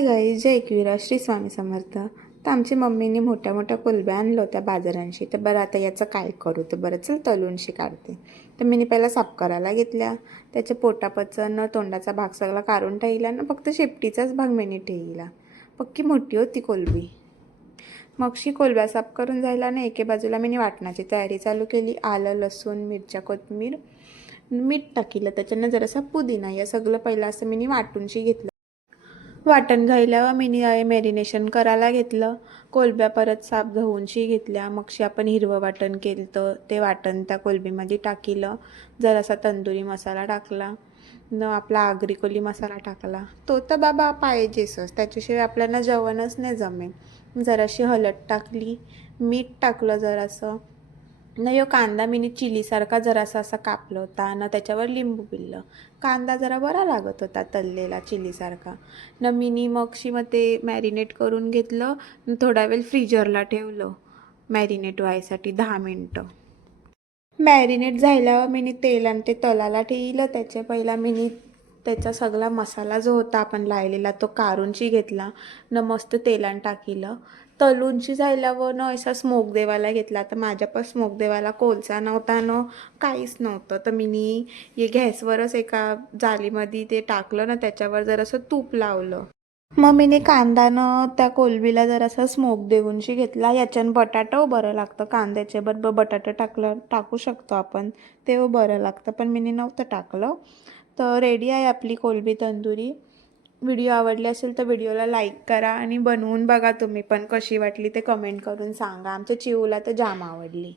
Hi guys, जय एकविरा, श्री स्वामी समर्थ. तर आमची मम्मीने मोठ्या मोठ्या कोलब्या आणल्या होत्या बाजारांशी. तर बरं आता याचं काय करू, तर बरं चल तलूनशी काढते. तर मी पहिला साफ करायला घेतल्या. त्याच्या पोटापचं न तोंडाचा भाग सगळा काढून ठेवला ना, फक्त शेपटीचाच भाग मी ठेवला. पक्की मोठी होती कोलबी. मगशी कोलब्या साफ करून जायला ना, एके बाजूला मी वाटणाची तयारी चालू केली. आलं, लसूण, मिरच्या, कोथिंबीर, मीठ टाकलं. त्याच्यानं जरासा पुदिना, या सगळं पहिलं असं मी वाटूनशी घेतलं. वाटण घ्यायला मी मॅरिनेशन करायला घेतलं. कोलब्या परत साफ धुवूनशी घेतल्या. मगशी आपण हिरवं वाटण केलं तर ते वाटण त्या कोलबीमध्ये टाकलं. जरासा तंदुरी मसाला टाकला न आपला आगरी कोली मसाला टाकला. तो तर बाबा पाहिजेच, त्याच्याशिवाय आपल्याला जेवणच नाही जमेल. जराशी हळद टाकली, मीठ टाकलं जरासं न. यो कांदा मिनी चिलीसारखा जरासा असा कापला होता न, त्याच्यावर लिंबू पिळलं. कांदा जरा बरा लागत होता तळलेला चिलीसारखा न. मग ते मॅरिनेट करून घेतलं न, थोडा वेळ फ्रीजरला ठेवलं मॅरिनेट व्हायसाठी 10 मिनटं. मॅरिनेट झाल्यावर मी तेल आणि ते तलाला ठेवलं. त्याच्या पहिला त्याचा सगळा मसाला जो होता आपण लायलेला तो काढूनशी घेतला न, मस्त तेलान टाकलं. तलूनशी झाल्यावर न असा स्मोक देवाला घेतला. तर माझ्या पण स्मोक देवाला कोळसा नव्हता न, काहीच नव्हतं. तर हे गॅसवरच एका जालीमध्ये ते टाकलं ना, त्याच्यावर जरासं तूप लावलं. मग कांदानं त्या कोलबीला जरासा स्मोक देऊनशी घेतला. याच्यानं बटाटा बरं लागतं, कांद्याच्या बरोबर बटाटा टाकू शकतो आपण, ते बरं लागतं, पण नव्हतं टाकलं. तर रेडी आहे आपली कोलबी तंदुरी. व्हिडिओ आवडली असेल तर व्हिडिओला लाईक करा आणि बनवून बघा तुम्ही पण, कशी वाटली ते कमेंट करून सांगा. आमच्या चिवूला तर जाम आवडली.